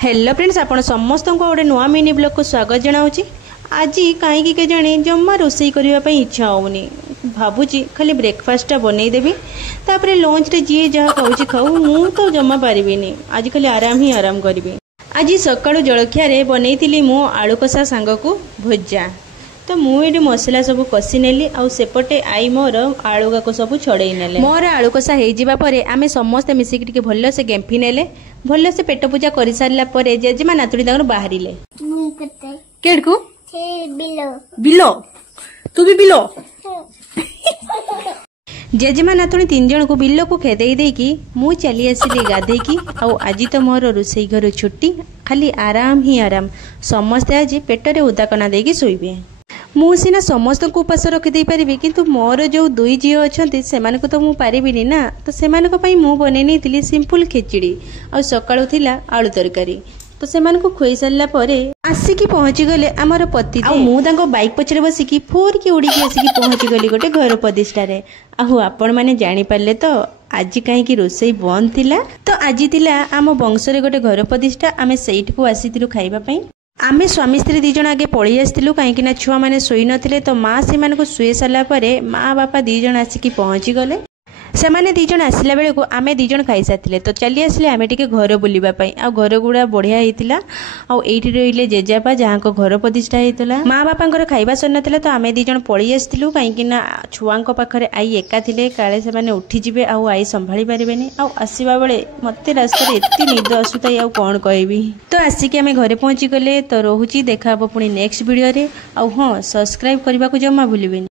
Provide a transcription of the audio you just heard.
Hello friends, आपण समस्त को गोटे नुआ मिनी ब्लॉग को स्वागत जनाऊँगी। आज कहीं के जाने जमा रोसई करने इच्छा होनी भावुची खाली ब्रेकफास्ट बनईदेवी तापर लंच रे जी जहाँ खाऊँ खाऊ मु तो जमा पारिनी। आज खाली आराम ही आराम करी। आज सकाळु जलखिया बनई मु आलू कषा सांग को भजा तो मुझे मसला सब कषि नेली आ सेपटे आई मोर आलू गाक सब छड़े नेले। मोर आलू कषा हो आम समस्ते मिसिक भल से गेंफी नेले। भल से पेट पूजा कर सारा पर जेजेमा नातुणी बाहर केड़कू बिलो तू भी बिलो जेजेमा नातुणी 3 जन को बिलो को खेदे देकी मु चली आसिली गाधेकी। आज तो मोर रोसई घर छुट्टी खाली आराम ही आराम। समस्ते आज पेटरे उदाकना देकी सोइबे। मु सीना समस्त को उपास रखिदे पारि किंतु मोर जो 2 झील अच्छा से तो मु पारिबिनी ना। तो से मु बने नहीं सिंपल खिचड़ी आ सकाळु थिला आलू तरकारी। तो से खुई सारा पर आसिकी पहुँची गले आमर पति मु बाइक पछरे बसिकी फोर की उड़ीकी आसिकी पहुँची गली गोटे घर प्रतिष्ठारे। आहु आपण माने जानी पारले तो आज कहीं रोसई बंद थिला। तो आज थिला आम वंशरे गोटे घर प्रतिष्ठा आमे सेठ को आसीतिलु खाइबा पई। आमे स्वामी स्त्री 2 जन आगे पड़ी आसलु कहीं छुआ मैंने शोई नथिले। तो माँ से शुए सारा पर माँ बापा 2 जन आसिकी पहुँची गले। से मैंने 2 जन आसला बेले को आमे 2 जन खाई सारे तो चली आसिले आमे टिके घर बुलापी। आ घर गुड़ा बढ़िया होता आईटी रही जेजेपा जहाँ को घर प्रतिष्ठा होता। माँ बापा खाइबा सर नाला तो आमे 2 जन पलि आसलु कहीं छुआ पाखे आई एका थे काले से उठीजे आई संभाली पारे आसवा बेले मत रास्ता एत निद आसुता आ कौन कहबी। तो आसिक आम घरे पहुँची गले। तो रोची देखा पुणी नेक्स्ट वीडियो रे। हाँ सब्सक्राइब करने को जमा भूलिए।